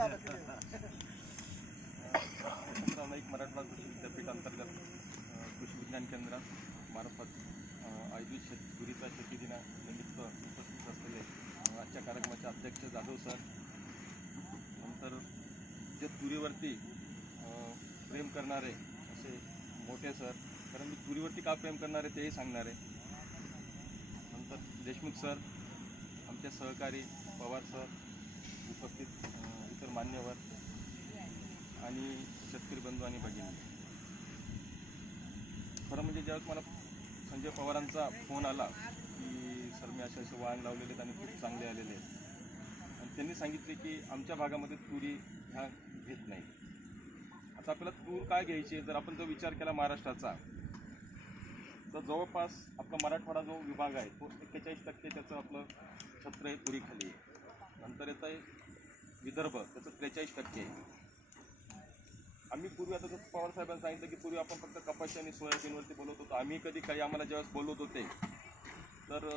सांगा मराठवाडा कृषी विद्यापीठ अंतर्गत कृषी विज्ञान केंद्र मार्फत आयोजित शेत तुरीचा शेती दिनानिमित्त उपस्थित असलेले आजच्या कार्यक्रमाचे अध्यक्ष जाधव सर नंतर जे तुरीवरती प्रेम करणारे असे मोठे सर कारण मी तुरीवरती का प्रेम करणारे तेही सांगणार आहे. नंतर देशमुख सर आमचे सहकारी पवार सर उपस्थित मान्यवर आणि शेतकरी बंधू आणि भगिनी. खरं म्हणजे ज्यावेळेस मला संजय पवारांचा फोन आला की सर मी असे असे वाहन लावलेले आहेत आणि खूप चांगले आलेले आहेत. आणि त्यांनी सांगितले की आमच्या भागामध्ये तुरी ह्या घेत नाही. आता आपल्याला तूर काय घ्यायची जर आपण जो विचार केला महाराष्ट्राचा तर जवळपास आपला मराठवाडा जो विभाग आहे तो एक्केचाळीस टक्के त्याचं आपलं छत्र आहे तुरीखाली. आहे नंतर येतं आहे विदर्भ त्याचं त्रेचाळीस टक्के. आम्ही पूर्वी आता जसं पवार साहेबांनी सांगितलं की पूर्वी आपण फक्त कपाशी आणि सोयाबीनवरती बोलत होतो. आम्ही कधी काही आम्हाला ज्यावेळेस बोलत होते तर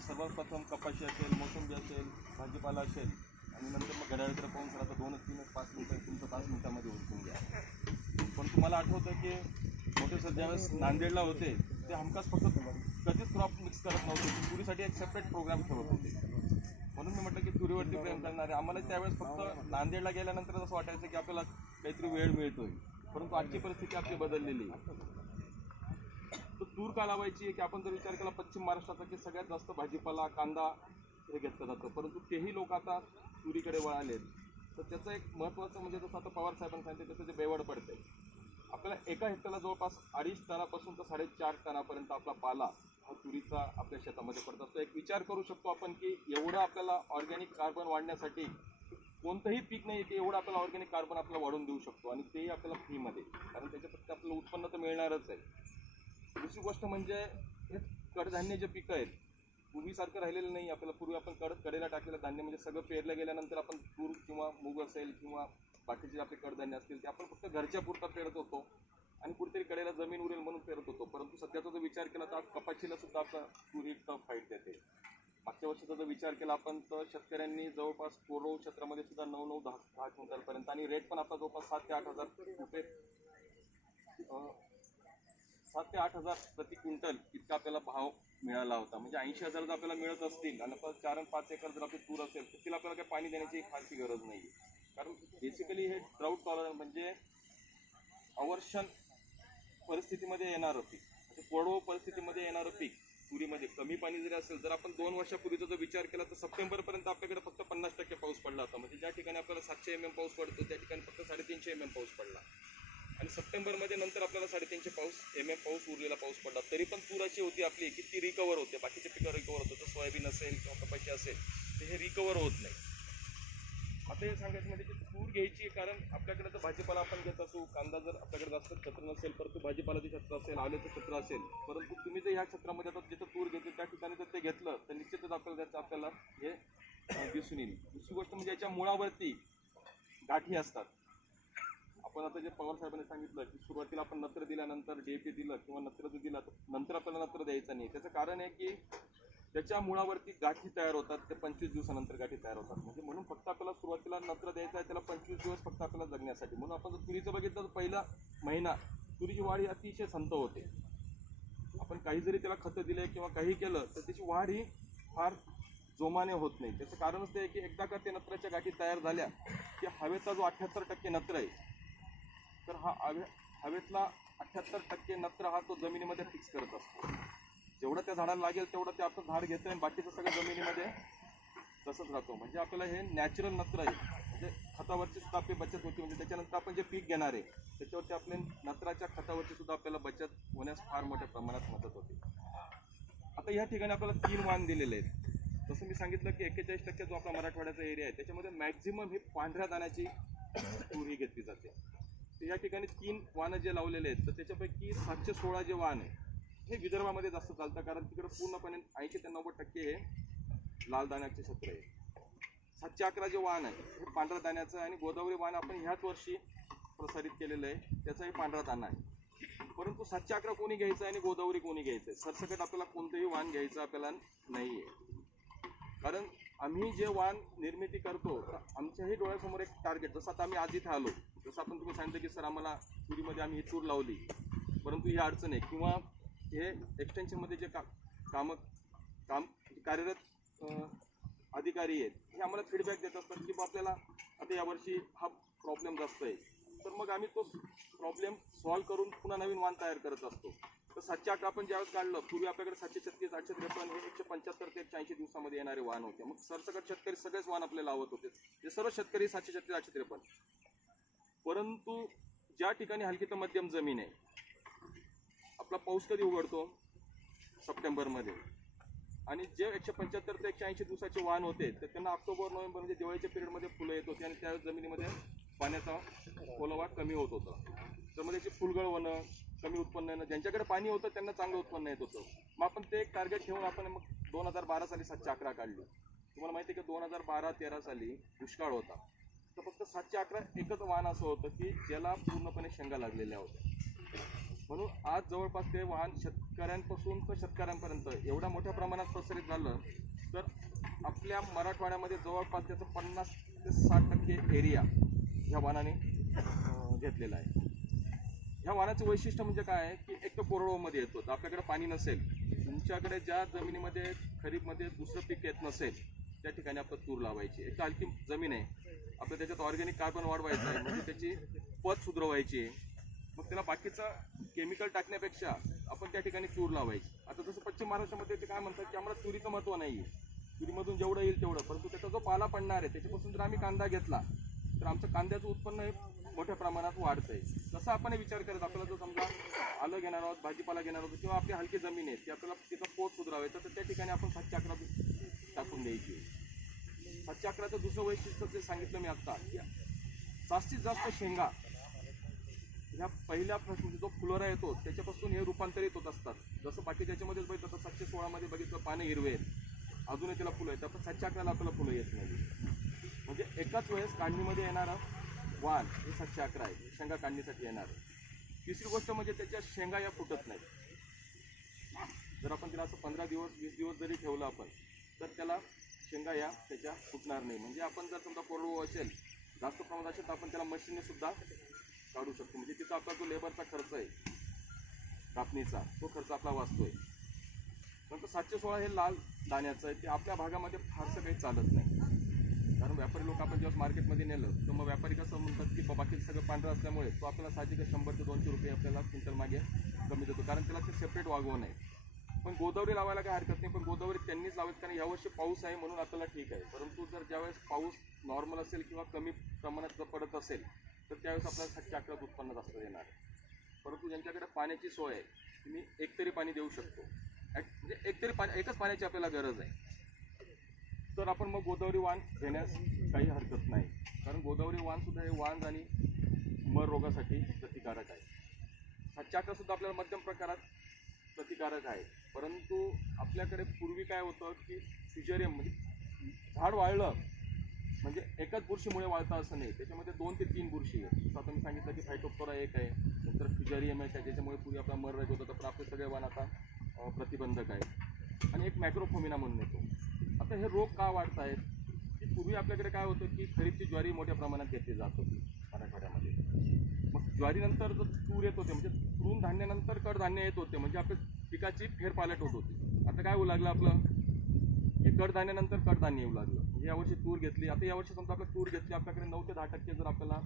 सर्वप्रथम कपाशी असेल मोसंबी असेल भाजीपाला असेल आणि नंतर मग घड्याळकडे पाहून सर आता दोनच तीनच पाच मिनिटं तुमचं पाच मिनिटामध्ये उरकून घ्या. पण तुम्हाला आठवतं की मोठे सर ज्यावेळेस नांदेडला होते ते हमखास फक्त कधीच क्रॉप मिक्स करत नव्हते. पुरीसाठी एक सेपरेट प्रोग्राम ठेवत होते. म्हणून मी म्हटलं की तुरीवरती प्रेम करणारे आम्हाला त्यावेळेस फक्त नांदेडला गेल्यानंतर असं वाटायचं की आपल्याला काहीतरी वेळ मिळतोय. परंतु आजची परिस्थिती आपली बदललेली आहे. तर तूर का लावायची आहे की आपण जर विचार केला पश्चिम महाराष्ट्राचा की सगळ्यात जास्त भाजीपाला कांदा हे घेतलं जातं. परंतु तेही लोक आता तुरीकडे वळालेत. तर त्याचं एक महत्त्वाचं म्हणजे जसं आता पवार साहेबांनी सांगितलं त्याचं जे बेवड पडते आपल्याला एका हेक्टरला जवळपास अडीच टनापासून तर साडेचार टनापर्यंत आपला पाला हा तुरीचा आपल्या शेतामध्ये पडत असतो. एक विचार करू शकतो आपण की एवढं आपल्याला ऑर्गॅनिक कार्बन वाढण्यासाठी कोणतंही पीक नाही की एवढं आपल्याला ऑर्गॅनिक कार्बन आपल्याला वाढवून देऊ शकतो आणि तेही आपल्याला फ्रीमध्ये कारण त्याच्या फक्त आपलं उत्पन्न तर मिळणारच आहे. दुसरी गोष्ट म्हणजे हे कडधान्य जे पिकं आहेत पूर्वीसारखं राहिलेलं नाही. आपल्याला पूर्वी आपण कड कडेला टाकलेलं धान्य म्हणजे सगळं पेरलं गेल्यानंतर आपण तूर किंवा मूग असेल किंवा बाकीचे जे आपले कडधान्य असतील ते आपण फक्त घरच्या पुरता पेरत होतो. आणि कुठेतरी कडेला जमीन उरेल म्हणून पेरत होतो. परंतु सध्याचा जर विचार केला तर आज कपाशीला सुद्धा आपला तुरी टफ फाईट देते. मागच्या वर्षाचा जर विचार केला आपण तर शेतकऱ्यांनी जवळपास कोरडवाहू क्षेत्रामध्ये सुद्धा नऊ नऊ दहा दहा क्विंटलपर्यंत आणि रेट पण आपला जवळपास सात ते आठ हजार रुपये सात ते आठ हजार प्रति क्विंटल इतका आपल्याला भाव मिळाला होता. म्हणजे ऐंशी हजार जर आपल्याला मिळत असतील आणि आपण चार आणि पाच एकर जर आपली तूर असेल तर तिला आपल्याला काही पाणी देण्याची फारशी गरज नाही कारण बेसिकली हे ड्राऊट कॉलर म्हणजे अवर्षण परिस्थितीमध्ये येणारं पीक म्हणजे कोरडवाहू परिस्थितीमध्ये येणारं पीक तुरीमध्ये कमी पाणी जरी असेल जर आपण दोन वर्षापूर्वीचा जर विचार केला तर सप्टेंबरपर्यंत आपल्याकडे फक्त पन्नास टक्के पाऊस पडला होता. म्हणजे ज्या ठिकाणी आपल्याला सातशे एम एम पाऊस पडतो त्या ठिकाणी फक्त साडेतीनशे एम एम पाऊस पडला. आणि सप्टेंबरमध्ये नंतर आपल्याला साडेतीनशे पाऊस एम एम पाऊस उरलेला पाऊस पडला. तरी पण तूर अशी होती आपली की ती रिकवर होते. बाकीचे पिकं रिकवर होतं तर सोयाबीन असेल किंवा कपाशी असेल तर हे रिकवर होत नाही. आता हे सांगायचं म्हणजे की तूर घ्यायची आहे कारण आपल्याकडे तर भाजीपाला आपण घेत असू कांदा जर आपल्याकडे जास्त छत्र नसेल परंतु भाजीपालाचे छत्र असेल आल्याचं छत्र असेल परंतु तुम्ही जर ह्या क्षेत्रामध्ये आता जिथं तूर घेते त्या ठिकाणी जर ते घेतलं तर निश्चितच आपल्याला त्याचं आपल्याला हे दिसून येईल. दुसरी गोष्ट म्हणजे याच्या मुळावरती गाठी असतात. आपण आता जे पवार साहेबांनी सांगितलं की सुरुवातीला आपण नत्र दिल्यानंतर डीएपी दिलं किंवा नत्र दिलं दिला तर नंतर आपल्याला नत्र द्यायचं नाही. त्याचं कारण आहे की त्याच्या मुळावरती गाठी तयार होतात ते पंचवीस दिवसानंतर गाठी तयार होतात. म्हणजे म्हणून फक्त आपल्याला सुरुवातीला नत्र द्यायचं आहे त्याला पंचवीस दिवस फक्त आपल्याला जगण्यासाठी. म्हणून आपण जर तुरीचं बघितलं तर पहिला महिना तुरीची वाढ ही अतिशय संत होते. आपण काही जरी त्याला खतं दिले किंवा काही केलं तर त्याची वाढ ही फार जोमाने होत नाही. त्याचं कारणच ते आहे की एकदा का ते नत्राच्या गाठी तयार झाल्या की हवेचा जो अठ्ठ्याहत्तर टक्के नत्र आहे तर हा हवे हवेतला अठ्ठ्याहत्तर टक्के नत्र हा तो जमिनीमध्ये फिक्स करत असतो. जेवढं त्या झाडाला लागेल तेवढं ते आपलं झाड घेतं आणि बाकीचं सगळं जमिनीमध्ये तसंच राहतो. म्हणजे आपल्याला हे नॅचरल नत्र आहे. म्हणजे खतावरची सुद्धा आपली बचत होती. म्हणजे त्याच्यानंतर आपण जे पीक घेणार आहे त्याच्यावरती आपले नत्राच्या खतावरची सुद्धा आपल्याला बचत होण्यास फार मोठ्या प्रमाणात मदत होते. आता या ठिकाणी आपल्याला तीन वाण दिलेले आहेत. जसं मी सांगितलं की एक्केचाळीस टक्के जो आपला मराठवाड्याचा एरिया आहे त्याच्यामध्ये मॅक्झिमम ही पांढऱ्या दाण्याची तूर ही घेतली जाते. तर या ठिकाणी तीन वाहनं जे लावलेले आहेत तर त्याच्यापैकी सातशे सोळा जे वाहन आहे हे विदर्भामध्ये जास्त चालतं कारण तिकडं पूर्णपणे ऐंशी ते नव्वद टक्के हे लाल दाण्याचे क्षेत्र आहे. सातशे अकरा जे वाहन आहे हे पांढऱ्या दाण्याचं आणि गोदावरी वाहन आपण ह्याच वर्षी प्रसारित केलेलं आहे त्याचाही पांढरा दाणा आहे. परंतु सातशे अकरा कोणी घ्यायचं आहे आणि गोदावरी कोणी घ्यायचं आहे? सरसकट आपल्याला कोणतंही वाहन घ्यायचं आपल्याला नाही आहे कारण आम्ही जे वाण निर्मिती करतो तर आमच्याही डोळ्यासमोर एक टार्गेट जसं आता आम्ही आज इथे आलो जसं आपण तुम्ही सांगितलं की सर आम्हाला चुरीमध्ये आम्ही ही चूर लावली. परंतु ही अडचण आहे. किंवा हे एक्सटेन्शनमध्ये जे का कामं काम कार्यरत अधिकारी आहेत हे आम्हाला फीडबॅक देत असतात की बा आपल्याला आता यावर्षी हा प्रॉब्लेम जास्त आहे. तर मग आम्ही तो प्रॉब्लेम सॉल्व्ह करून पुन्हा नवीन वाण तयार करत असतो. तर सातशे अठरा आपण ज्यावेळेस काढलं पूर्वी आपल्याकडे सातशे छत्तीस आठशे त्रेपन्न हे एकशे पंच्याहत्तर ते एकशे ऐंशी दिवसामध्ये येणारे वाहन होते. मग सरसकट शेतकरी सगळेच वाहन आपल्याला लावत होते. ते सर्व शेतकरी सातशे छत्तीस आठशे त्रेपन्न. परंतु ज्या ठिकाणी हलकी तर मध्यम जमीन आहे आपला पाऊस कधी उघडतो? सप्टेंबरमध्ये. आणि जे एकशे पंच्याहत्तर ते एकशे ऐंशी दिवसाचे वाहन होते तर त्यांना ऑक्टोबर नोव्हेंबर म्हणजे दिवाळीच्या पिरियडमध्ये फुलं येत होती आणि त्या जमिनीमध्ये पाण्याचा ओलावा कमी होत होता. तर मग त्याची फुलगळ होणं कमी उत्पन्न येणं ज्यांच्याकडे पाणी होतं त्यांना चांगलं उत्पन्न येत होतं. मग आपण ते एक टार्गेट ठेवून आपण मग दोन हजार बारा साली सातशे अकरा काढली. तुम्हाला माहिती आहे की दोन हजार बारा तेरा साली दुष्काळ होता. तर फक्त सातशे अकरा एकच वाहन असं होतं की ज्याला पूर्णपणे शेंगा लागलेल्या होत्या. म्हणून आज जवळपास ते वाहन शेतकऱ्यांपासून तर शेतकऱ्यांपर्यंत एवढ्या मोठ्या प्रमाणात प्रसारित झालं तर आपल्या मराठवाड्यामध्ये जवळपास त्याचं पन्नास ते साठ टक्के एरिया ह्या वाहनाने घेतलेला आहे. ह्या वाहनाचं वैशिष्ट्य म्हणजे काय आहे की एक तर कोरडवामध्ये येतो तर आपल्याकडे पाणी नसेल तुमच्याकडे ज्या जमिनीमध्ये खरीपमध्ये दुसरं पीक येत नसेल त्या ठिकाणी आपण तूर लावायची. एक तर हलकी जमीन आहे आपल्या त्याच्यात ऑर्गॅनिक कार्बन वाढवायचं आहे म्हणजे त्याची पत सुधरवायची आहे. मग त्याला बाकीचं केमिकल टाकण्यापेक्षा आपण त्या ठिकाणी तूर लावायची. आता जसं पश्चिम महाराष्ट्रामध्ये ते काय म्हणतात की आम्हाला तुरीचं महत्त्व नाही आहे तुरीमधून जेवढं येईल तेवढं. परंतु त्याचा जो पाला पडणार आहे त्याच्यापासून जर आम्ही कांदा घेतला तर आमचं कांद्याचं उत्पन्न हे मोठ्या प्रमाणात वाढतं आहे तसा आपण हे विचार करत आपल्याला जर समजा आलं घेणार आहोत भाजीपाला घेणार आहोत किंवा आपली हलकी जमीन आहे ती आपल्याला तिथं पोत सुधारायचं तर त्या ठिकाणी आपण सातशे अकरा टाकून द्यायची. सातशे अकराचं दुसरं वैशिष्ट्य जे सांगितलं मी आत्ता की जास्तीत जास्त शेंगा ह्या पहिल्या प्रश्न जो फुलोरा येतो त्याच्यापासून हे रूपांतरित होत असतात. जसं बाकी त्याच्यामध्येच बघितलं तर सातशे सोळामध्ये बघितलं पानं हिरवे आहेत. अजूनही त्याला फुलं आहेत. पण सातशे अकराला आपल्याला फुलं येत नाही म्हणजे एकाच वेळेस काढणीमध्ये येणारं वाण हे सातशे अकरा आहे. शेंगा काढणीसाठी येणार तिसरी गोष्ट म्हणजे त्याच्या शेंगा या फुटत नाहीत. जर आपण त्याला असं पंधरा दिवस वीस दिवस जरी ठेवलं आपण तर त्याला शेंगा या त्याच्या फुटणार नाही. म्हणजे आपण जर समजा कोरडवू असेल जास्त प्रमाणात असेल तर आपण त्याला मशीनने सुद्धा काढू शकतो. म्हणजे तिथं आपला जो लेबरचा खर्च आहे कापणीचा तो खर्च आपला वाचतोय. नंतर सातशे सोळा हे लाल दाण्याचं आहे ते आपल्या भागामध्ये फारसं काही चालत नाही. कारण व्यापारी लोक आपण जेव्हा मार्केटमध्ये नेलं तर मग व्यापारी कसं म्हणतात की बाकी सगळं पांढरं असल्यामुळे तो आपल्याला साहजिकच शंभर ते दोनशे रुपये आपल्याला क्विंटल मागे कमी देतो. कारण त्याला ते सेपरेट वागवण आहे. पण गोदावरी लावायला काही हरकत नाही पण गोदावरी त्यांनीच लावत कारण यावर्षी पाऊस आहे म्हणून आपल्याला ठीक आहे. परंतु जर ज्यावेळेस पाऊस नॉर्मल असेल किंवा कमी प्रमाणात जर पडत असेल तर त्यावेळेस आपल्याला सातशे अकरा उत्पन्न जास्त देणार आहे. परंतु ज्यांच्याकडे पाण्याची सोय आहे तुम्ही एकतरी पाणी देऊ शकतो. म्हणजे एकतरी पाणी एकच पाण्याची आपल्याला गरज आहे तर आपण मग गोदावरी वाण घेण्यास काही हरकत नाही. कारण गोदावरी वाणसुद्धा हे वाण आणि मर रोगासाठी प्रतिकारक आहे. सातशे अकरासुद्धा आपल्याला मध्यम प्रकारात प्रतिकारक आहे. परंतु आपल्याकडे पूर्वी काय होतं की फ्युजरियम म्हणजे झाड वाळलं म्हणजे एकाच बुरशीमुळे वाळता असं नाही. त्याच्यामध्ये दोन ते तीन बुरशी आहेत. जसं आता मी सांगितलं की फायटोप्टोरा एक आहे. नंतर फ्युजरियम एक आहे. ज्याच्यामुळे पूर्वी आपला मर राहत होता तर आपले सगळे वाण आता प्रतिबंधक आहे आणि एक मॅक्रोफोमिना म्हणून येतो. आता हे रोग का वाढत आहेत? की पूर्वी आपल्याकडे काय होतं की खरीपची ज्वारी मोठ्या प्रमाणात घेतली जात होती मराठवाड्यामध्ये. मग ज्वारीनंतर जर तूर येत होते म्हणजे तृणधान्यानंतर कडधान्य येत होते म्हणजे आपल्या पिकाची फेरपालट होत होती. आता काय होऊ लागलं आपलं? की कडधान्यानंतर कडधान्य येऊ लागलं. यावर्षी तूर घेतली. आता यावर्षी समजा आपल्या तूर घेतली आपल्याकडे नऊ ते दहा टक्के जर आपल्याला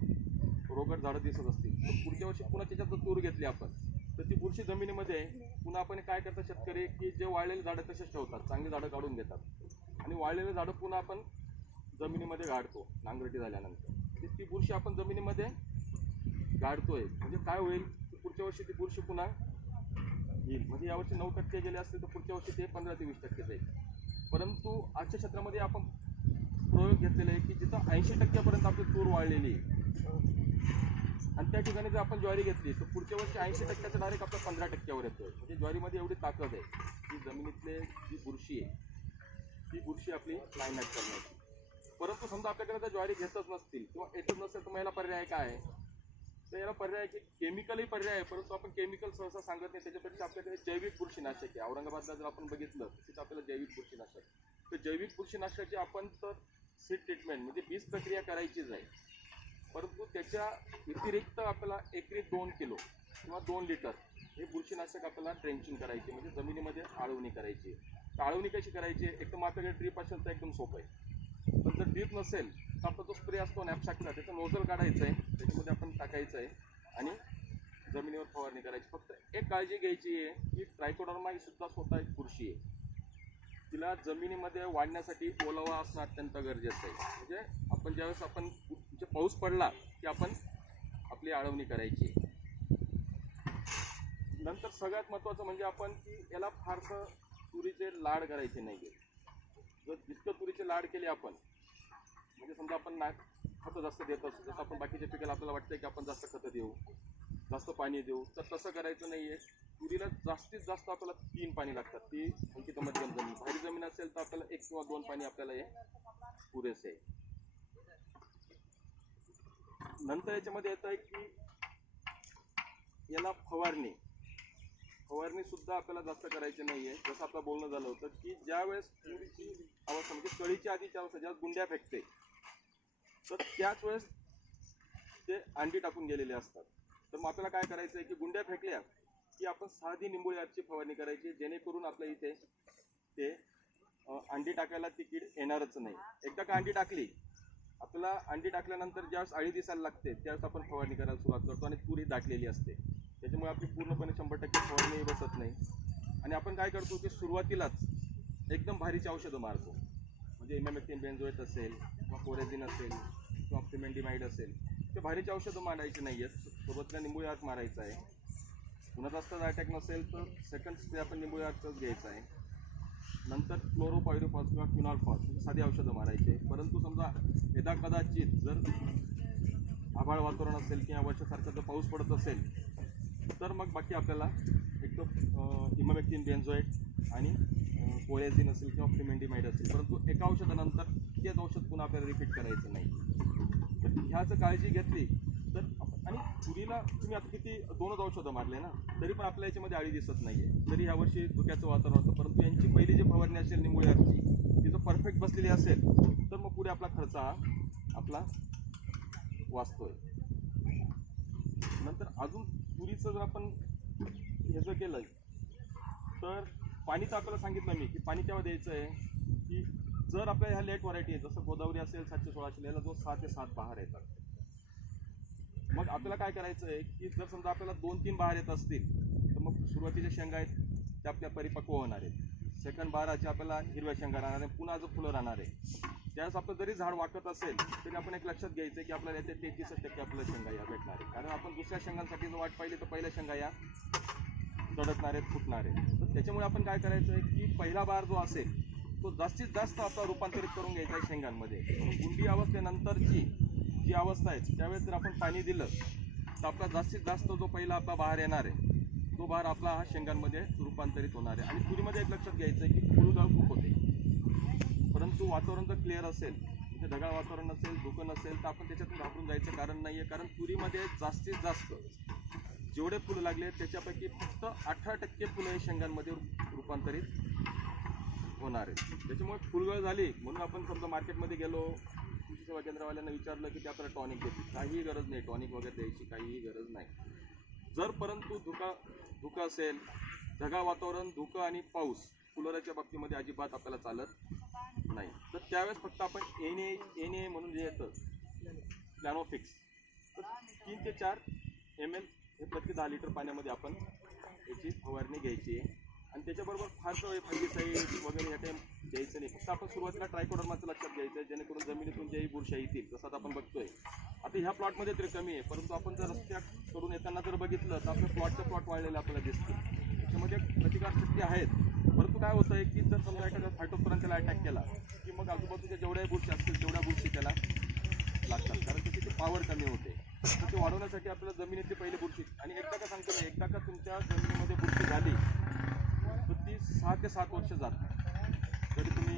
रोगट झाडं दिसत असतील तर पुढच्या वर्षी पुन्हा त्याच्यात जर तूर घेतली आपण तर ती बुरशी जमिनीमध्ये पुन्हा आपण काय करतात शेतकरी की जे वाळलेले झाडं तसेच ठेवतात चांगली झाडं काढून घेतात आणि वाळलेले झाडं पुन्हा आपण जमिनीमध्ये गाडतो नांगरटी झाल्यानंतर. म्हणजे ती बुरशी आपण जमिनीमध्ये गाडतोय. म्हणजे काय होईल? पुढच्या वर्षी ती बुरशी पुन्हा येईल. म्हणजे यावर्षी नऊ टक्के गेले असतील तर पुढच्या वर्षी ते पंधरा ते वीस टक्के जाईल. परंतु आजच्या क्षेत्रामध्ये आपण प्रयोग घेतलेले आहे की जिथं ऐंशी टक्क्यापर्यंत आपली तूर वाढलेली आहे. आणि त्या ठिकाणी जर आपण ज्वारी घेतली तर पुढच्या वर्षी ऐंशी टक्क्याचं डायरेक्ट आपल्या पंधरा टक्क्यावर येतोय. म्हणजे ज्वारीमध्ये एवढी ताकद आहे. की जमिनीतले जी बुरशी आहे ती बुरशी आपली लाईन करण्याची. परंतु समजा आपल्याकडे जर ज्वारी घेतच नसतील किंवा येतच नसेल तर मग याला पर्याय काय आहे? तर याला पर्याय की केमिकलही पर्याय आहे परंतु आपण केमिकल सहसा सांगत नाही. त्याच्यापेक्षा आपल्याकडे जैविक बुरशीनाशक आहे. औरंगाबादला जर आपण बघितलं तर तिथं आपल्याला जैविक बुरशीनाशक तर जैविक बुरशीनाशकाची आपण तर सीड ट्रीटमेंट म्हणजे बीज प्रक्रिया करायचीच आहे परंतु त्याच्या व्यतिरिक्त आपल्याला एकरी दोन किलो किंवा दोन लिटर हे बुरशीनाशक आपल्याला ट्रेंचिंग करायची म्हणजे जमिनीमध्ये आळवणी करायची. आळवणी कशी करायची? एक तर आपल्याकडे ड्रीप असेल तर एकदम सोपं आहे. पण जर ड्रीप नसेल तर आपला जो स्प्रे असतो नॅपशाकचा त्याचं नोझल काढायचं आहे त्याच्यामध्ये आपण टाकायचं आहे आणि जमिनीवर फवारणी करायची. फक्त एक काळजी घ्यायची आहे की ट्रायकोडर्मा ही सुद्धा स्वतः एक बुरशी आहे. तिला जमिनीमध्ये वाढण्यासाठी ओलावा असणं अत्यंत गरजेचं आहे. म्हणजे आपण ज्यावेळेस आपण म्हणजे पाऊस पडला की आपण आपली आळवणी करायची. नंतर सगळ्यात महत्त्वाचं म्हणजे आपण की याला फारसं तुरीचे लाड करायचे नाही जर जितकं तुरीचे लाड केले आपण म्हणजे समजा आपण ना खतं जास्त देत असतो जसं आपण बाकीच्या पिकाला आपल्याला वाटतं की आपण जास्त खतं देऊ जास्त पाणी देऊ तर तसं करायचं नाही आहे तुरीला जास्तीत जास्त आपल्याला तीन पाणी लागतात. ती हलकी तर मध्यम जमीन. भारी जमीन असेल तर आपल्याला एक किंवा दोन पाणी आपल्याला हे पुरेसे. आहे नंतर याच्यामध्ये येतं आहे की याला फवारणी. फवारणी सुद्धा आपल्याला जास्त करायची नाहीये. जसं आपलं बोलणं झालं होतं की ज्या वेळेस तुरीची अवस्था म्हणजे कळीच्या आधीची अवस्था ज्यावेळेस गुंड्या फेकते तर त्याच वेळेस ते अंडी टाकून गेलेले असतात. तर मग आपल्याला काय करायचं आहे की गुंड्या फेकल्या की आपण साधी निंबोळी फवारणी करायची जेणेकरून आपल्या इथे ते अंडी टाकायला ती कीड येणारच नाही. एकदा का अंडी टाकली आपल्याला अंडी टाकल्यानंतर ज्यावेळेस अळी दिसायला लागते त्यावेळेस आपण फवारणी करायला सुरुवात करतो आणि पुरी दाटलेली असते. त्याच्यामुळे आपली पूर्णपणे शंभर टक्के फवारणी बसत नाही. आणि आपण काय करतो की सुरुवातीलाच एकदम भारीची औषधं मारतो. म्हणजे इमॅमेक्टिन बेन्झोएट असेल किंवा कोरेझिन असेल किंवा ऑप्टिमेंटिमाइड असेल ते भारीची औषधं मारायची नाही आहेत सुरुवातीला निंबोळी आर्क मारायचं आहे. पुन्हा जास्त अटॅक नसेल तर सेकंड स्प्रे आपण निंबोळी आर्कच घ्यायचा आहे. नंतर क्लोरोपायरोफॉस किंवा क्युनॉलफॉस साधी औषधं मारायचे. परंतु समजा यदा कदाचित जर आभाळ वातावरण असेल किंवा वर्षासारखा जर पाऊस पडत असेल तर मग बाकी आपल्याला एक तर इमामेक्टिन बेन्झोएट आणि कोरेझिन असेल किंवा ऑप्टिमेंटिमाइड असेल. परंतु एका औषधानंतर तेच औषध पुन्हा आपल्याला रिपीट करायचं नाही. तर ह्याचं काळजी घेतली तर आणि तुरीला तुम्ही आता किती दोनच औषधं मारले ना तरी पण आपल्या याच्यामध्ये आळी दिसत नाहीये. तरी यावर्षी धुक्याचं वातावरण होतं. परंतु यांची पहिली जी फवारणी असेल निंबोळ्याची ती जर परफेक्ट बसलेली असेल तर मग पुढे आपला खर्च हा आपला वाचतोय. नंतर अजून तुरीचं जर आपण ह्याचं केलं तर पाणीचं आपल्याला सांगितलं मी की पाणी तेव्हा द्यायचं आहे की जर आपल्या ह्या लेट व्हरायटी आहे जसं गोदावरी असेल सातशे सोळाशे याला जो सहा ते सात बहार येतात. मग आपल्याला काय करायचं आहे की जर समजा आपल्याला दोन तीन बार येत असतील तर मग सुरुवातीच्या शेंगा आहेत त्या आपल्या परिपक्व होणार आहेत. सेकंड बाराच्या आपल्याला हिरव्या शेंगा राहणार आहे पुन्हा जो फुलं राहणार आहे त्यावेळेस आपलं जरी झाड वाकत असेल तरी आपण एक लक्षात घ्यायचं आहे की आपल्याला याचे तेहतीस टक्के आपल्याला शेंगा या भेटणार आहे कारण आपण दुसऱ्या शेंगांसाठी जर वाट पाहिली तर पहिल्या शेंगा या दडकणार आहेत फुटणार आहेत. तर त्याच्यामुळे आपण काय करायचं आहे की पहिला बार जो असेल तो जास्तीत जास्त आपला रूपांतरित करून घ्यायचा आहे शेंगांमध्ये. गुंडी अवस्थेनंतरची जी अवस्था आहे त्यावेळेस जर आपण पाणी दिलं तर आपला जास्तीत जास्त जो पहिला आपला बहार येणार आहे तो बहार आपला हा शेंगांमध्ये रूपांतरित होणार आहे. आणि तुरीमध्ये एक लक्षात घ्यायचं आहे की फुलगाळ खूप होते. परंतु वातावरण जर क्लिअर असेल तिथे ढगाळ वातावरण असेल धुकं नसेल तर आपण त्याच्यातून घाबरून जायचं कारण नाही आहे कारण तुरीमध्ये जास्तीत जास्त जेवढे फुलं लागले त्याच्यापैकी फक्त अठरा टक्के फुलं हे शेंगांमध्ये रूपांतरित होणार आहेत. त्याच्यामुळे फुलगळ झाली म्हणून आपण समजा मार्केटमध्ये गेलो कृषी सेवा केंद्रवाल्यांना विचारलं की ते आपल्याला टॉनिक देतील. काहीही गरज नाही. टॉनिक वगैरे द्यायची काहीही गरज नाही. जर परंतु धुका धुकं असेल ढगाळ वातावरण धुकं आणि पाऊस कुलराच्या बाबतीमध्ये अजिबात आपल्याला चालत नाही. तर त्यावेळेस फक्त आपण एन ए एन ए म्हणून जे येतं प्लॅनोफिक्स तर तीन ते चार एम एल हे प्रति दहा लिटर पाण्यामध्ये आपण याची फवारणी घ्यायची आहे. आणि त्याच्याबरोबर फारसं फंगिसाईड वगैरे या टाईम द्यायचं नाही. फक्त आपण सुरुवातीला ट्रायकोडर्माचं लक्षात घ्यायचं आहे जेणेकरून जमिनीतून ज्याही बुरशा येतील जसं आता आपण बघतोय. आता ह्या प्लॉटमध्ये तरी कमी आहे परंतु आपण जर रस्त्याकडून येताना जर बघितलं तर आपल्या प्लॉटचं प्लॉट वाढलेलं आपल्याला दिसतं त्याच्यामध्ये प्रतिकारशक्ती आहेत. परंतु काय होतं आहे की जर समजा एखाद्या फायटोपर्यंत त्याला अटॅक केला की मग आजूबाजूच्या जेवढ्या बुरशी असतील तेवढ्या बुरशी त्याला लागतात. कारण त्याची पॉवर कमी होते. तर ते वाढवण्यासाठी आपल्याला जमिनीतली पहिली बुरशी आणि एकदा का सांगतो मी एकदा का तुमच्या जमिनीमध्ये बुरशी झाली सहा ते सात वर्ष जाते तरी तुम्ही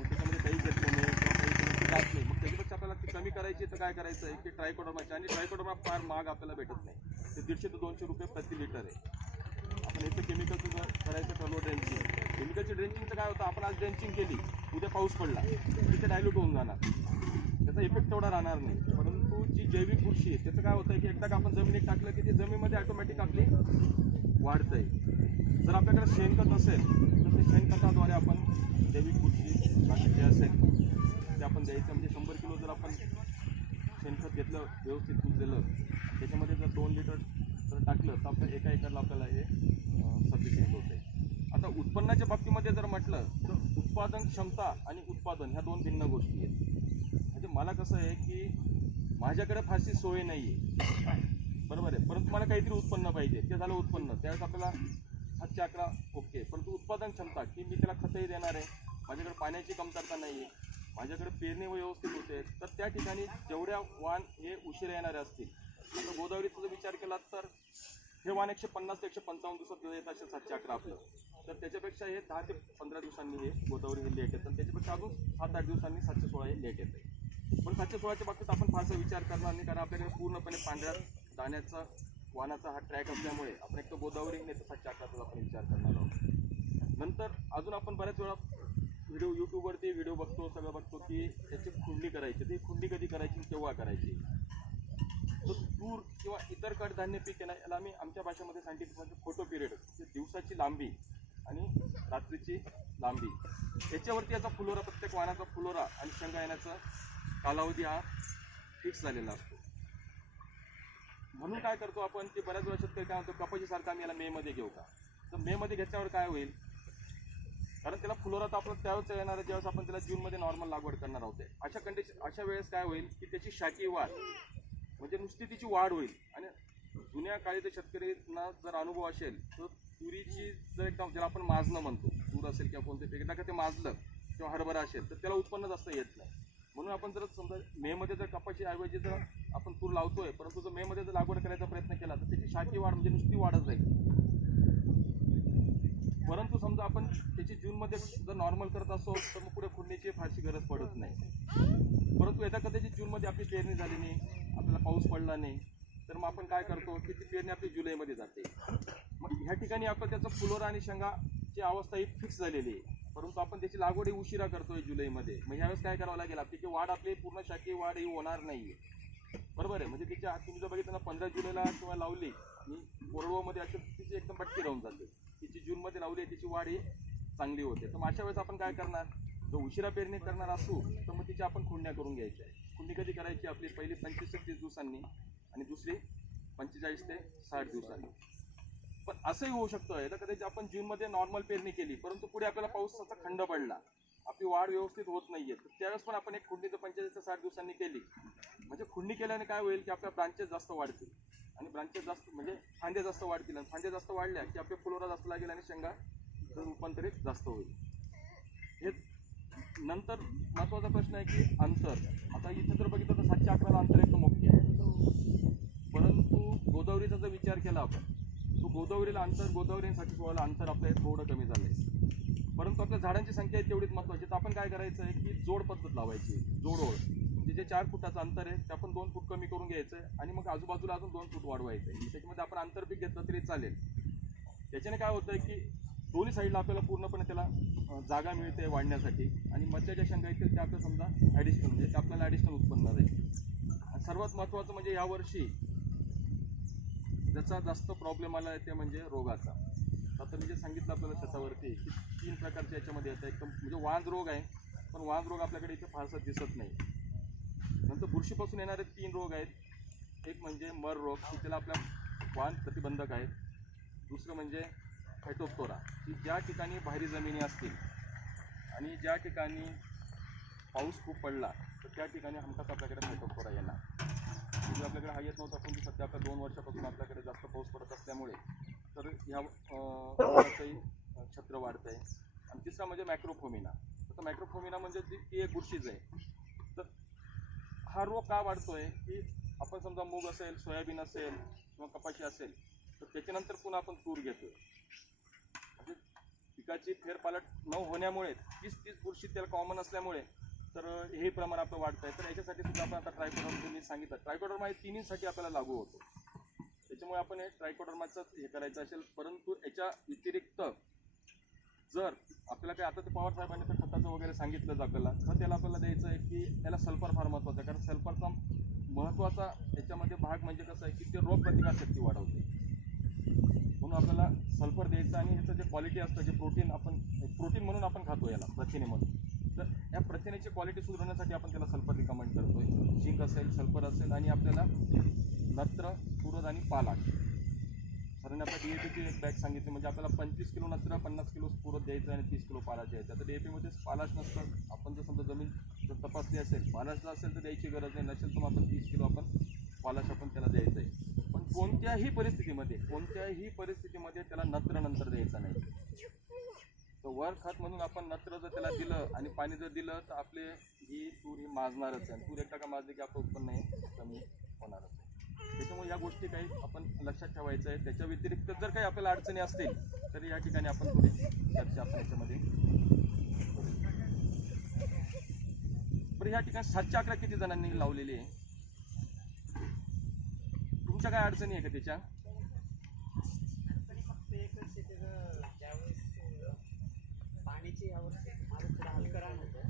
त्याच्यामध्ये काही घेतलं नाही किंवा काही जात नाही. मग त्याच्यापेक्षा आपल्याला ती कमी करायची तर काय करायचं आहे? की ट्रायकोडोमाची आणि ट्रायकोडोमा फार महाग आपल्याला भेटत नाही. ते दीडशे ते दोनशे रुपये प्रति लिटर आहे. आपण याचं केमिकलचं जर करायचं ठरवलं ड्रेंचिंग केमिकलची ड्रेंचिंगचं काय होतं? आपण आज ड्रेंचिंग केली उद्या पाऊस पडला तिथे डायल्यूट होऊन जाणार. त्याचा इफेक्ट तेवढा राहणार नाही. परंतु जी जैविक बुरशी आहे त्याचं काय होतं की एकदा का आपण जमिनीत टाकलं की ते जमिनीमध्ये ऑटोमॅटिक आपली वाढतं आहे जर आपल्याकडे शेणखत असेल तर ते शेणखताद्वारे आपण जैविक बुरशी बाकी जे असेल ते आपण द्यायचं. म्हणजे शंभर किलो जर आपण शेणखत घेतलं व्यवस्थित कुजलेलं त्याच्यामध्ये जर दोन लिटर जर टाकलं तर आपल्या एका एकरला आपल्याला हे सफिशियंट होते. आता उत्पन्नाच्या बाबतीमध्ये जर म्हटलं तर उत्पादन क्षमता आणि उत्पादन ह्या दोन भिन्न गोष्टी आहेत. म्हणजे मला कसं आहे की माझ्याकडे फारशी सोय नाही आहे बरोबर आहे. परंतु मला काहीतरी उत्पन्न पाहिजे. ते झालं उत्पन्न. त्यावेळेस आपल्याला सातशे अकरा ओके. परंतु उत्पादन क्षमता की मी त्याला खतही देणार आहे माझ्याकडे पाण्याची कमतरता नाही आहे माझ्याकडे पेरणी व्यवस्थित होते तर त्या ठिकाणी जेवढ्या वाण हे उशीर येणारे असतील. आता गोदावरीचा जर विचार केला तर हे वाण एकशे पन्नास ते एकशे पंचावन्न दिवसात येत असेल सातशे अकरा आपलं. तर त्याच्यापेक्षा हे दहा ते पंधरा दिवसांनी हे गोदावरी हे लेट येतं. त्याच्यापेक्षा अजून सात आठ दिवसांनी सातशे सोळा हे लेट येते पण सातशे सोळाच्या बाबतीत आपण फारसा विचार करणार नाही कारण आपल्याकडे पूर्णपणे पांढऱ्या दाण्याचा वाहनाचा हा ट्रॅक असल्यामुळे आपण एक तर गोदावरी नाही तर आपण विचार करणार आहोत. नंतर अजून आपण बऱ्याच वेळा व्हिडिओ यूट्यूबवरती व्हिडिओ बघतो सगळं बघतो की त्याची खुंडी करायची ती खुंडी कधी करायची केव्हा करायची. तर तूर किंवा इतर कडधान्य पीक येणार याला आम्ही आमच्या भाषेमध्ये सांगितलं म्हणजे फोटो पिरियड दिवसाची लांबी आणि रात्रीची लांबी. याच्यावरती याचा फुलोरा प्रत्येक वाहनाचा फुलोरा आणि शेंगा येण्याचा कालावधी हा फिक्स झालेला असतो. म्हणून काय करतो आपण ते बऱ्याच वेळा शेतकरी काय म्हणतो कपाशीसारखं आम्ही याला मेमध्ये घेऊ का? तर मेमध्ये घेतल्यावर काय होईल? कारण त्याला फुलोरा तर आपण त्यावेळेस येणार आहे ज्यावेळेस आपण त्याला जूनमध्ये नॉर्मल लागवड करणार आहोत अशा कंडिशन अशा वेळेस काय होईल की त्याची शाकी वाढ म्हणजे नुसती तिची वाढ होईल. आणि जुन्या काळी जर शेतकऱ्यांना जर अनुभव असेल तर तुरीची जर एकदम ज्याला आपण माजणं म्हणतो तूर असेल किंवा कोणते पीक एकदा का ते माजलं किंवा हरभरा असेल तर त्याला उत्पन्न जास्त येत नाही. म्हणून आपण जर समजा मेमध्ये जर कपाशी ऐवजी जर आपण तूर लावतोय परंतु जर मेमध्ये जर लागवड करायचा प्रयत्न केला तर त्याची शाखी वाढ म्हणजे नुसती वाढत जाईल परंतु समजा आपण त्याची जूनमध्ये जर नॉर्मल करत असो तर मग पुढे फुडण्याची फारशी गरज पडत नाही. परंतु यदा कदाचित जूनमध्ये आपली पेरणी झाली नाही आपल्याला पाऊस पडला नाही तर मग आपण काय करतो की ती पेरणी आपली जुलैमध्ये जाते. मग ह्या ठिकाणी आपण त्याचं फुलोरा आणि शेंगाची अवस्था ही फिक्स झालेली आहे. परंतु आपण त्याची लागवड उशिरा करतोय जुलैमध्ये. मग ह्यावेळेस काय करावं लागेल? त्याची वाढ आपली पूर्ण शाखी वाढ ही होणार नाही बरोबर आहे? म्हणजे तिच्या तुम्ही जर बघितलं ना पंधरा जुलैला किंवा लावली आणि कोरडवामध्ये अशी तिची एकदम पटकी राहून जाते. तिची जूनमध्ये लावली आहे तिची वाढ ही चांगली होते. तर मग अशा वेळेस आपण काय करणार? जर उशिरा पेरणी करणार असू तर मग तिची आपण खुंडण्या करून घ्यायच्या आहे खुंडी कधी करायची? आपली पहिली पंचवीस ते तीस दिवसांनी आणि दुसरी पंचेचाळीस ते साठ दिवसांनी. पण असंही होऊ शकतं एकदा कदाचित आपण जूनमध्ये नॉर्मल पेरणी केली परंतु पुढे आपल्याला पावसाचा खंड पडला. आपली वाढ व्यवस्थित होत नाहीये. तर त्यावेळेस पण आपण एक खुंडी तर पंचेचाळीस साठ दिवसांनी केली. म्हणजे खुंडी केल्याने काय होईल की आपल्या ब्रांचेस जास्त वाढतील. आणि ब्रांचेस जास्त म्हणजे फांदे जास्त वाढतील. आणि फांदे जास्त वाढल्या की आपल्या फुलोरा जास्त लागेल आणि शेंगा तर रूपांतरित जास्त होईल. हे नंतर महत्त्वाचा प्रश्न आहे की अंतर. आता इथे जर बघितलं तर सातशे अकराला अंतर एकदम मोठी आहे. परंतु गोदावरीचा जर विचार केला आपण गोदावरीला अंतर गोदावरीसाठी सोळाला अंतर आपलं हे थोडं कमी झालं आहे परंतु आपल्या झाडांची संख्या आहे तेवढीच महत्त्वाची तर आपण काय करायचं आहे की जोड पद्धत लावायची जोडोळ म्हणजे जे चार फुटाचं अंतर आहे ते आपण दोन फूट कमी करून घ्यायचं आहे आणि मग आजूबाजूला अजून दोन फूट वाढवायचं आहे. त्याच्यामध्ये आपण आंतरपीक घेतलं तरी चालेल. त्याच्याने काय होतं आहे की दोन्ही साईडला आपल्याला पूर्णपणे त्याला जागा मिळते वाढण्यासाठी आणि मधल्या ज्या शंका येतील त्या आपल्या समजा ॲडिशनल म्हणजे ते आपल्याला ॲडिशनल उत्पन्न राहील आणि सर्वात महत्त्वाचं म्हणजे यावर्षी ज्याचा जास्त प्रॉब्लेम आला येते ते म्हणजे रोगाचा. आता मी जे सांगितलं आपल्याला छतावरती की तीन प्रकारचे याच्यामध्ये येतं एकदम म्हणजे वांज रोग आहे पण वांज रोग आपल्याकडे इथे फारसा दिसत नाही. नंतर बुरशीपासून येणारे तीन रोग आहेत. एक म्हणजे मर रोग की त्याला आपल्या वाण प्रतिबंधक आहेत. दुसरं म्हणजे फायटोप्टोरा की ज्या ठिकाणी बाहेरी जमिनी असतील आणि ज्या ठिकाणी पाऊस खूप पडला तर त्या ठिकाणी हमखास आपल्याकडे फायटोप्टोरा येणार. म्हणजे आपल्याकडे हा येत नव्हता पण सध्या आपल्या दोन वर्षापासून आपल्याकडे जास्त पाऊस पडत असल्यामुळे तर ह्या छत्र वाढत आहे आणि तिसरा म्हणजे मॅक्रोफोमिना तर मॅक्रोफोमिना म्हणजे ती ती एक बुरशीच आहे. तर हा रोग का वाढतोय? की आपण समजा मूग असेल सोयाबीन असेल किंवा कपाशी असेल तर त्याच्यानंतर पुन्हा आपण तूर घेतोय. म्हणजे पिकाची फेरपालट न होण्यामुळे तीस तीस बुरशी त्याला कॉमन असल्यामुळे तर हे प्रमाण आपलं वाढत आहे. तर याच्यासाठी सुद्धा आपण आता ट्रायकोडर्मा तुम्ही सांगितलं ट्रायकोडर्मा हे तिन्हीसाठी आपल्याला लागू होतो. त्याच्यामुळे आपण हे ट्रायकोडर्माचं हे करायचं असेल परंतु याच्या व्यतिरिक्त जर आपल्याला काही आता ते पवार साहेबांनी तर खताचं वगैरे सांगितलं आपल्याला खत त्याला आपल्याला द्यायचं आहे की त्याला सल्फर फार महत्त्वाचा आहे कारण सल्फरचा महत्त्वाचा याच्यामध्ये भाग म्हणजे कसं आहे की ते रोगप्रतिकारशक्ती वाढवते. म्हणून आपल्याला सल्फर द्यायचं आणि ह्याचं जे क्वालिटी असतं जे प्रोटीन आपण प्रोटीन म्हणून आपण खातो याला प्रथिने म्हणून. तर या प्रथिनेची क्वालिटी सुधारण्यासाठी आपण त्याला सल्फर रिकमेंड करतोय. झिंक असेल सल्फर असेल आणि आपल्याला नत्र तुरद आणि पालाश सरांनी आपल्या पीची एक बॅग सांगितली म्हणजे आपल्याला पंचवीस किलो नत्र पन्नास किलो पुरत द्यायचं आणि तीस किलो पालाश द्यायचं. तर डी ए पीमध्येच पालाश नसतं. आपण जर समजा जमीन जर तपासली असेल पालाश जर असेल तर द्यायची गरज नाही. नसेल तर मग आपण तीस किलो आपण पालाश आपण त्याला द्यायचं आहे पण कोणत्याही परिस्थितीमध्ये कोणत्याही परिस्थितीमध्ये त्याला नत्र नंतर द्यायचा नाही. तर वर खत म्हणून आपण नत्र जर त्याला दिलं आणि पाणी जर दिलं तर आपले ही तूर ही माजणारच आहे. आणि तूर एकटा का माजली की आपलं उत्पन्न हे कमी होणारच आहे. त्याच्यामुळे या गोष्टी काही आपण लक्षात ठेवायचं आहे. त्याच्या व्यतिरिक्त जर काही आपल्याला अडचणी असतील तर या ठिकाणी आपण थोडी चर्चा आपण याच्यामध्ये बरं या ठिकाणी सातशे अकरा किती जणांनी लावलेली आहे? तुमच्या काय अडचणी आहे का त्याच्या अडचणी फक्त एकच आहे त्याचं ज्यावेळेस अं, पाण्याची यावर्षी माझं थोडं होतं.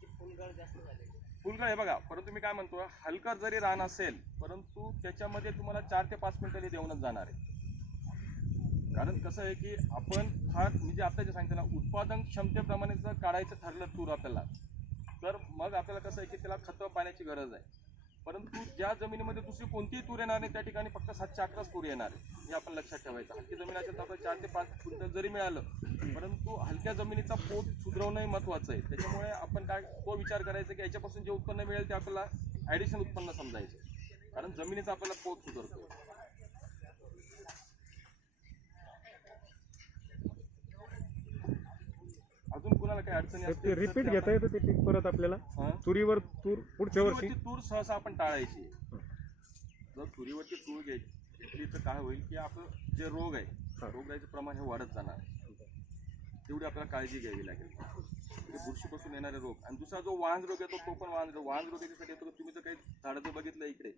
की फुलगळ जास्त झालेली फुलगळ बघा परंतु मी काय म्हणतो हलकं जरी रान असेल परंतु त्याच्यामध्ये तुम्हाला चार ते पाच क्विंटल देऊनच जाणार आहे. कारण कसं आहे की आपण फार म्हणजे आता जे सांगितलं ना उत्पादन क्षमतेप्रमाणे जर काढायचं ठरलं तूर आपल्याला तर मग आपल्याला कसं आहे की त्याला खतं पाण्याची गरज आहे. परंतु ज्या जमिनीमध्ये दुसरी कोणतीही तूर येणार नाही त्या ठिकाणी फक्त सातशे अकराच तूर येणार आहे. हे आपण लक्षात ठेवायचं. हलकी जमिनीच्या ताब्यात चार ते पाच क्विंटल जरी मिळालं परंतु हलक्या जमिनीचा पोत सुधरवणंही महत्त्वाचं आहे. त्याच्यामुळे आपण काय तो विचार करायचा की याच्यापासून जे उत्पन्न मिळेल ते आपल्याला ॲडिशनल उत्पन्न समजायचं कारण जमिनीचा आपल्याला पोत सुधारतो अजून कुणाला काही अडचणी तर असतील ते तर रिपीट ते घेता येतं ते पीक परत आपल्याला. हां? तुरीवर तूर पुढच्या वर्षी. तुरीवरची तूर सहसा आपण टाळायची. जर तुरीवरची तूर घ्याय- घेतली तर काय होईल की आपलं जे रोग आहे. रोगाचं प्रमाण हे वाढत जाणार. आहे. तेवढी आपल्याला काळजी घ्यावी लागेल. बुरशीपासून येणारे रोग. आणि दुसरा जो वाहन रोग येतो तो पण वाहन रोग वाहन रोग याच्यासाठी येतो. की तुम्ही जर काही झाडं जर बघितलं इकडे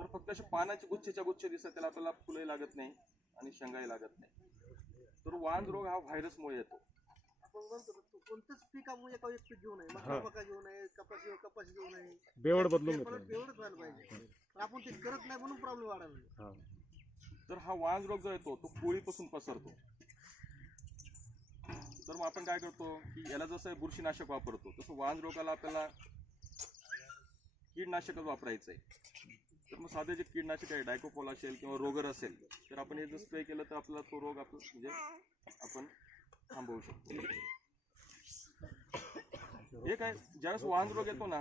तर फक्त असे पानाचे गुच्छेच्या गुच्छ दिसतात. त्याला आपल्याला फुलंही लागत नाही आणि शेंगाही लागत नाही. तर वाहन रोग हा व्हायरसमुळे येतो. आपण म्हणतो ना, तू कोणतंच पीक आपण एका एक पीक घेऊ नये. हा. मका घेऊ नये कपाशी कपाशी घेऊ नये. बेवड बदलून परत घेतो एवढंच व्हायला पाहिजे. पण आपण ते करत नाही म्हणून प्रॉब्लेम वाढायला हा. तर हा वांज रोग जो येतो तो कोळीपासून पसरतो. तर मग आपण काय करतो की याला जसं बुरशीनाशक वापरतो तसं वांज रोगाला आपल्याला कीडनाशकच वापरायचं आहे तर मग साधे जे कीडनाशक आहे डायकोपोल असेल किंवा रोगर असेल तर आपण हे जर स्प्रे केलं तर आपला तो रोग आपला म्हणजे आपण थांबवू शकतो. हे काय ज्यावेळेस वांज रोग येतो ना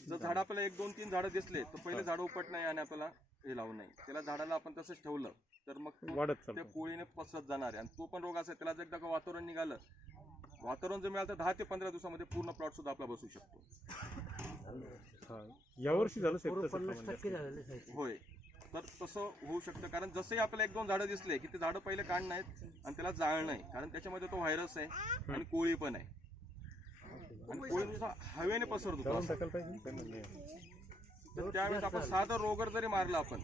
जर झाड आपल्याला एक दोन तीन झाडं दिसले तर पहिले झाडं उपट नाही आणि आपल्याला हे लावू नाही त्याला झाडाला आपण तसंच ठेवलं तर मग तो वाढत त्या कोळीने पसरत जाणार आहे. आणि तो पण रोग असेल त्याला जर एकदा का वातावरण निघालं वातावरण जर मिळालं तर दहा ते पंधरा दिवसामध्ये पूर्ण प्लॉट सुद्धा आपला बसू शकतो. यावर्षी झालं होय. तर तसं होऊ शकतं. कारण जसंही आपल्याला एक दोन झाडं दिसले की ते झाडं पहिले काढणं आहेत आणि त्याला जाळ नाही कारण त्याच्यामध्ये तो व्हायरस आहे आणि कोळी पण आहे. आणि कोळी नुसता हवेने पसरतो. तर त्यावेळेस आपण साधं रोगर जरी मारलं आपण.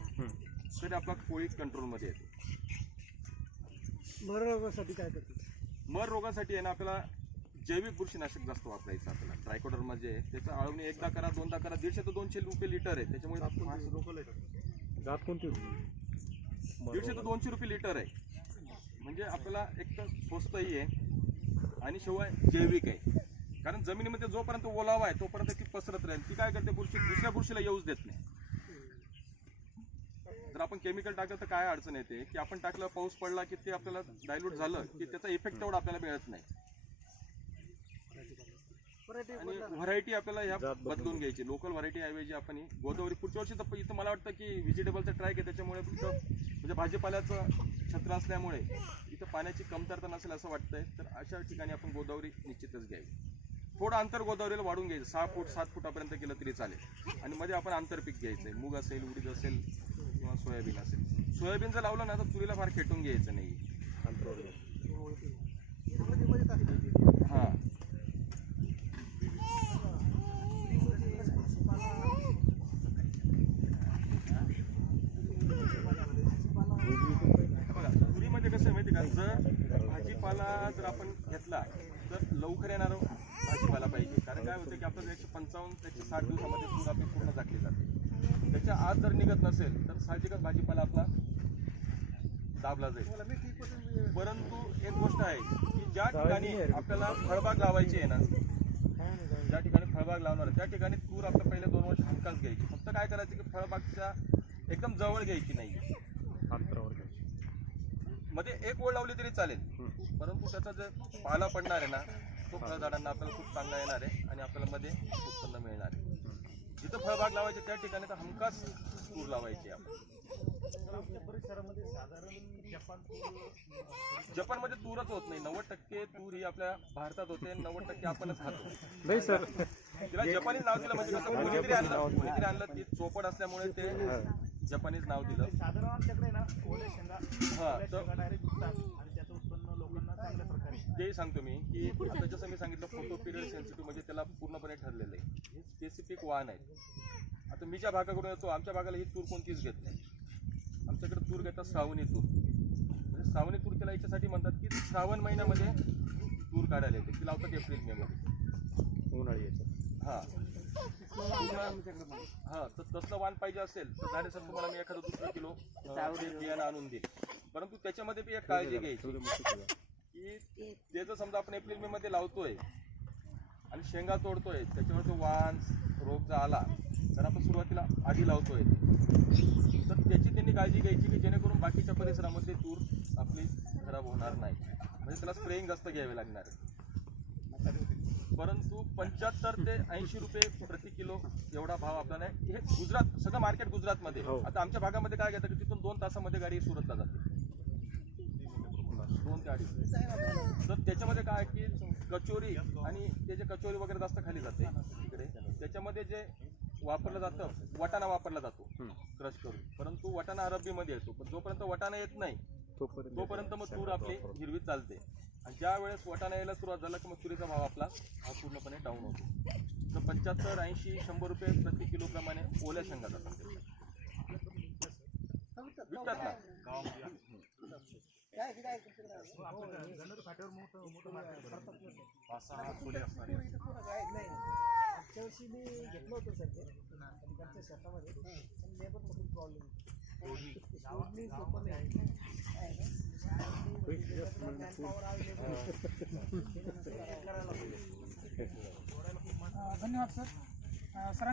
तरी आपला कोळी कंट्रोलमध्ये येतो. मरणासाठी काय करते मर रोगासाठी आहे ना आपल्याला जैविक बुरशीनाशक जास्त वापरायचं आपल्याला. ट्रायकोडर्मा जे आहे त्याचं आळवणी एकदा करा दोनदा करा दीडशे ते दोनशे रुपये लिटर आहे. त्याच्यामुळे जात कोणती होती? दीडशे ते दोनशे रुपये लिटर आहे. म्हणजे आपल्याला एक तर स्वस्तही आहे आणि शिवाय जैविक आहे. कारण जमिनीमध्ये जोपर्यंत ओलावा आहे तोपर्यंत ती पसरत राहील. ती काय करते बुरशी? दुसऱ्या बुरशीला येऊच देत नाही. जर आपण केमिकल टाकलं तर काय अडचण येते? की आपण टाकलं पाऊस पडला की ते आपल्याला डायल्यूट झालं की त्याचा इफेक्ट तेवढा आपल्याला मिळत नाही. आणि व्हरायटी आपल्याला ह्या बदलून घ्यायची. लोकल व्हरायटी ऐवजी आपण ही गोदावरी पुढच्या वर्षी तर इथं मला वाटतं की व्हेजिटेबलचं ट्राय आहे त्याच्यामुळे इथं म्हणजे भाजीपाल्याचं छत्र असल्यामुळे इथं पाण्याची कमतरता नसेल असं वाटतंय. तर अशा ठिकाणी आपण गोदावरी निश्चितच घ्यावी. थोडं अंतर गोदावरीला वाढून घ्यायचं. सहा फूट सात फुटापर्यंत केलं तरी चालेल. आणि मध्ये आपण आंतरपीक घ्यायचं आहे मूग असेल उडीद असेल किंवा सोयाबीन असेल. सोयाबीन जर लावलं ना तर तुरीला फार खेटून घ्यायचं नाही. अंतरावर मध्ये मध्ये टाकली हां हे बघा तुरीमध्ये कसं आहे माहिती का जर भाजीपाला भाजीपाला जर आपण घेतला तर लवकर येणारा भाजीपाला पाहिजे कारण काय होतं की आपल्याला एकशे पंचावन्न एकशे साठ दिवसामध्ये तूर आपली पूर्ण झाकली जाते त्याच्या आत जर निघत नसेल तर साहजिकच भाजीपाला आपला दाबला जाईल. परंतु एक गोष्ट आहे की ज्या ठिकाणी आपल्याला फळबाग लावायची आहे ना ज्या ठिकाणी फळबाग लावणार आहे, त्या ठिकाणी तूर आपल्या पहिले दोन वर्ष हमखास घ्यायची. फक्त काय करायचं की फळबागच्या एकदम जवळ घ्यायची नाही. अंतरावर घ्यायची. मध्ये एक ओळ लावली तरी चालेल. परंतु त्याचा जे पाला पडणार आहे ना तो फळझाडांना आपल्याला खूप चांगला येणार आहे आणि आपल्याला मध्ये उत्पन्न मिळणार आहे. जिथं फळबाग लावायचे त्या ठिकाणी तर हमखास तूर लावायची आहे आपण आपल्या परिसरामध्ये साधारण जपान जपानमध्ये तूरच होत नाही. नव्वद टक्के तूर ही आपल्या भारतात होते. आणि नव्वद टक्के आपणच खातो. नाही सर. तिला जपानीज नाव दिलं म्हणजे कसं कोणीतरी आणलं कोणीतरी आणलं ती चोपड असल्यामुळे ते जपानीज नाव दिलं. साधारण आमच्याकडे ना ओल्या शेंगा हा तर तेही सांगतो मी की आता जसं मी सांगितलं फोटो पिरियड सेन्सिटिव्ह म्हणजे त्याला पूर्णपणे ठरलेलं आहे. हे स्पेसिफिक वाहन आहे आता मी ज्या भागाकडून येतो आमच्या भागाला ही तूर कोणतीच घेत नाही. आमच्याकडे तूर घेतात श्रावणी तूर. म्हणजे श्रावणी तूर त्याला याच्यासाठी म्हणतात की श्रावण महिन्यामध्ये तूर काढायला येते ती लावतात एप्रिल मे मध्ये. उन्हाळी याच्यात. हा. हा तर तसलं वाण पाहिजे असेल तर झाले सर तुम्हाला मी एखादं दुसरं किलो ते बियाणं आणून देईल परंतु त्याच्यामध्ये बी एक काळजी घ्यायची. की ते जर समजा आपण एप्रिल मे मध्ये लावतोय आणि शेंगा तोडतोय त्याच्यावर जो वाण रोग जर आला तर आपण सुरुवातीला आधी लावतोय तर त्याची त्यांनी काळजी घ्यायची की जेणेकरून बाकीच्या परिसरामध्ये तूर आपली खराब होणार नाही म्हणजे त्याला स्प्रेइंग जास्त घ्यावे लागणार आहे परंतु पंच्याहत्तर ते ऐंशी रुपये प्रति किलो एवढा भाव आपल्याला. हे गुजरात सगळं मार्केट गुजरातमध्ये. हो. आता आमच्या भागामध्ये काय घेतं की तिथून दोन तासामध्ये गाडी सुरतला जाते दोन ते अडीच तर त्याच्यामध्ये काय आहे की कचोरी आणि ते जे कचोरी वगैरे जास्त खाली जाते तिकडे त्याच्यामध्ये जे वापरलं जातं वाटाणा वापरला जातो क्रश करून. परंतु वाटाणा अरबीमध्ये येतो पण जोपर्यंत वाटाणा येत नाही तोपर्यंत तोपर्यंत मग तूर आपली हिरवी चालते. आणि ज्या वेळेस वाटाणा यायला सुरुवात झाला की मग तुरीचा भाव आपला हा पूर्णपणे डाऊन होतो. तर पंच्याहत्तर ऐंशी शंभर रुपये प्रति किलो प्रमाणे ओल्या शेंगा जातात. विकतात ना? काय मोठं मोठं नाही मागच्या वर्षी मी घेतलं होतं सर. ते तिकडच्या शेतामध्ये पण लेबरमध्ये प्रॉब्लेम धन्यवाद सर सरांनी